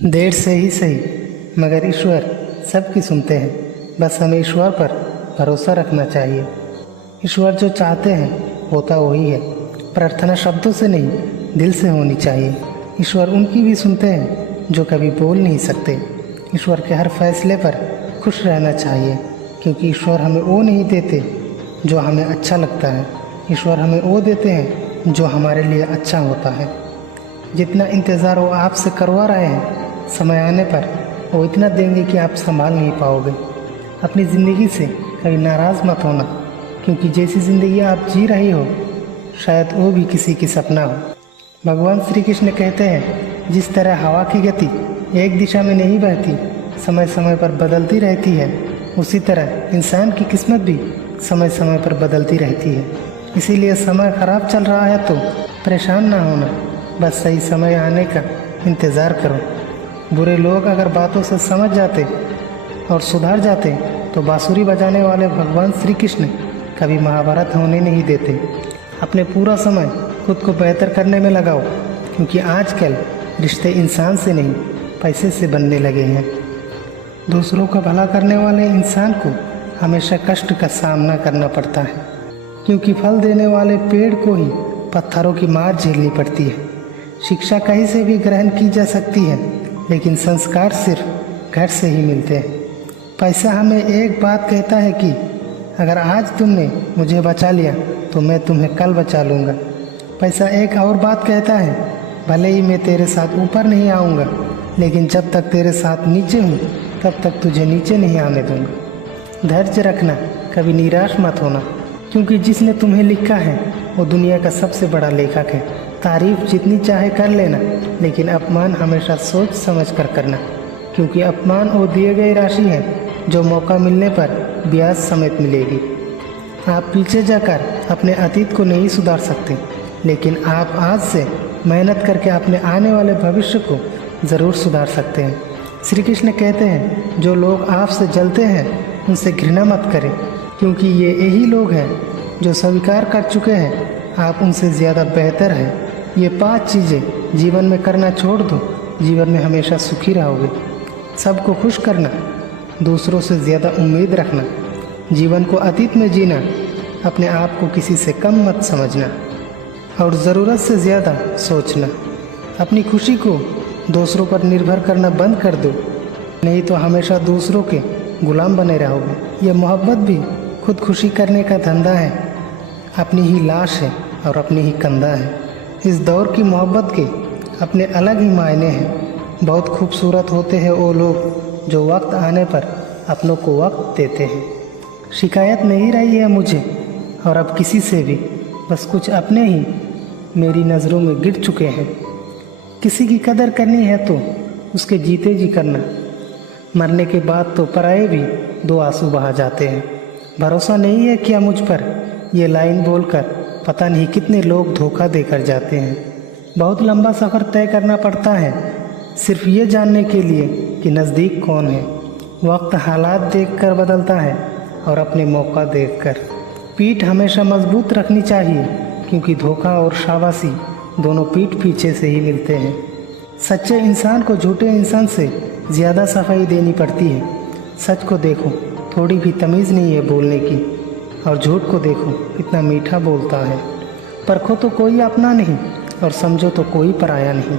देर से ही सही मगर ईश्वर सबकी सुनते हैं। बस हमें ईश्वर पर भरोसा रखना चाहिए। ईश्वर जो चाहते हैं होता वही है। प्रार्थना शब्दों से नहीं दिल से होनी चाहिए। ईश्वर उनकी भी सुनते हैं जो कभी बोल नहीं सकते। ईश्वर के हर फैसले पर खुश रहना चाहिए, क्योंकि ईश्वर हमें वो नहीं देते जो हमें अच्छा लगता है। ईश्वर हमें वो देते हैं जो हमारे लिए अच्छा होता है। जितना इंतज़ार वो आपसे करवा रहे हैं, समय आने पर वो इतना देंगे कि आप संभाल नहीं पाओगे। अपनी ज़िंदगी से कभी नाराज़ मत होना, क्योंकि जैसी ज़िंदगी आप जी रही हो शायद वो भी किसी की सपना हो। भगवान श्री कृष्ण कहते हैं, जिस तरह हवा की गति एक दिशा में नहीं बहती, समय समय पर बदलती रहती है, उसी तरह इंसान की किस्मत भी समय समय पर बदलती रहती है। इसीलिए समय ख़राब चल रहा है तो परेशान ना होना, बस सही समय आने का इंतज़ार करो। बुरे लोग अगर बातों से समझ जाते और सुधर जाते तो बांसुरी बजाने वाले भगवान श्री कृष्ण कभी महाभारत होने नहीं देते। अपने पूरा समय खुद को बेहतर करने में लगाओ, क्योंकि आजकल रिश्ते इंसान से नहीं पैसे से बनने लगे हैं। दूसरों का भला करने वाले इंसान को हमेशा कष्ट का सामना करना पड़ता है, क्योंकि फल देने वाले पेड़ को ही पत्थरों की मार झेलनी पड़ती है। शिक्षा कहीं से भी ग्रहण की जा सकती है, लेकिन संस्कार सिर्फ घर से ही मिलते हैं। पैसा हमें एक बात कहता है कि अगर आज तुमने मुझे बचा लिया तो मैं तुम्हें कल बचा लूँगा। पैसा एक और बात कहता है, भले ही मैं तेरे साथ ऊपर नहीं आऊँगा, लेकिन जब तक तेरे साथ नीचे हूँ तब तक तुझे नीचे नहीं आने दूँगा। धैर्य रखना, कभी निराश मत होना, क्योंकि जिसने तुम्हें लिखा है वो दुनिया का सबसे बड़ा लेखक है। तारीफ जितनी चाहे कर लेना, लेकिन अपमान हमेशा सोच समझ कर करना, क्योंकि अपमान वो दिए गई राशि है जो मौका मिलने पर ब्याज समेत मिलेगी। आप पीछे जाकर अपने अतीत को नहीं सुधार सकते, लेकिन आप आज से मेहनत करके अपने आने वाले भविष्य को ज़रूर सुधार सकते हैं। श्री कृष्ण कहते हैं, जो लोग आपसे जलते हैं उनसे घृणा मत करें, क्योंकि ये यही लोग हैं जो स्वीकार कर चुके हैं आप उनसे ज़्यादा बेहतर हैं। ये 5 चीज़ें जीवन में करना छोड़ दो, जीवन में हमेशा सुखी रहोगे। सबको खुश करना, दूसरों से ज़्यादा उम्मीद रखना, जीवन को अतीत में जीना, अपने आप को किसी से कम मत समझना और ज़रूरत से ज़्यादा सोचना। अपनी खुशी को दूसरों पर निर्भर करना बंद कर दो, नहीं तो हमेशा दूसरों के गुलाम बने रहोगे। यह मोहब्बत भी खुद खुशी करने का धंधा है, अपनी ही लाश है और अपनी ही कंधा है। इस दौर की मोहब्बत के अपने अलग ही मायने हैं। बहुत खूबसूरत होते हैं वो लोग जो वक्त आने पर अपनों को वक्त देते हैं। शिकायत नहीं रही है मुझे और अब किसी से भी, बस कुछ अपने ही मेरी नज़रों में गिर चुके हैं। किसी की कदर करनी है तो उसके जीते जी करना, मरने के बाद तो पराए भी 2 आंसू बहा जाते हैं। भरोसा नहीं है क्या मुझ पर, ये लाइन बोलकर पता नहीं कितने लोग धोखा देकर जाते हैं। बहुत लंबा सफ़र तय करना पड़ता है सिर्फ ये जानने के लिए कि नज़दीक कौन है। वक्त हालात देखकर बदलता है और अपने मौका देखकर। पीठ हमेशा मजबूत रखनी चाहिए, क्योंकि धोखा और शाबाशी दोनों पीठ पीछे से ही मिलते हैं। सच्चे इंसान को झूठे इंसान से ज़्यादा सफाई देनी पड़ती है। सच को देखो, थोड़ी भी तमीज़ नहीं है बोलने की, और झूठ को देखो कितना मीठा बोलता है। परखो तो कोई अपना नहीं और समझो तो कोई पराया नहीं।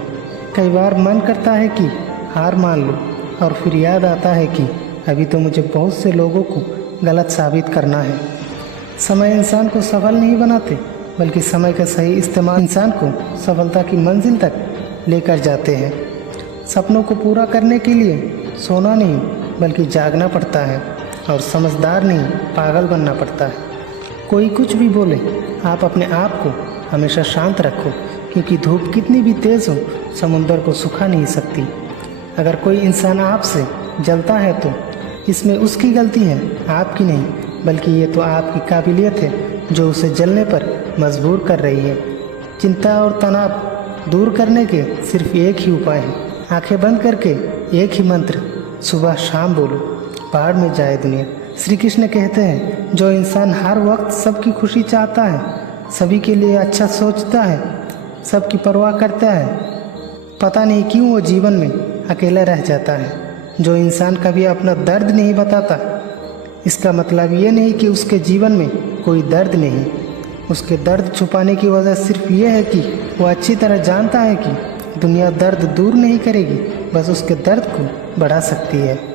कई बार मन करता है कि हार मान लो, और फिर याद आता है कि अभी तो मुझे बहुत से लोगों को गलत साबित करना है। समय इंसान को सफल नहीं बनाते, बल्कि समय का सही इस्तेमाल इंसान को सफलता की मंजिल तक लेकर जाते हैं। सपनों को पूरा करने के लिए सोना नहीं बल्कि जागना पड़ता है, और समझदार नहीं पागल बनना पड़ता है। कोई कुछ भी बोले, आप अपने आप को हमेशा शांत रखो, क्योंकि धूप कितनी भी तेज़ हो समुंदर को सुखा नहीं सकती। अगर कोई इंसान आपसे जलता है तो इसमें उसकी गलती है, आपकी नहीं, बल्कि ये तो आपकी काबिलियत है जो उसे जलने पर मजबूर कर रही है। चिंता और तनाव दूर करने के सिर्फ एक ही उपाय है। आंखें बंद करके एक ही मंत्र सुबह शाम बोलो, बाहर में जाए दुनिया। श्री कृष्ण कहते हैं, जो इंसान हर वक्त सबकी खुशी चाहता है, सभी के लिए अच्छा सोचता है, सबकी परवाह करता है, पता नहीं क्यों वो जीवन में अकेला रह जाता है। जो इंसान कभी अपना दर्द नहीं बताता, इसका मतलब ये नहीं कि उसके जीवन में कोई दर्द नहीं। उसके दर्द छुपाने की वजह सिर्फ ये है कि वो अच्छी तरह जानता है कि दुनिया दर्द दूर नहीं करेगी, बस उसके दर्द को बढ़ा सकती है।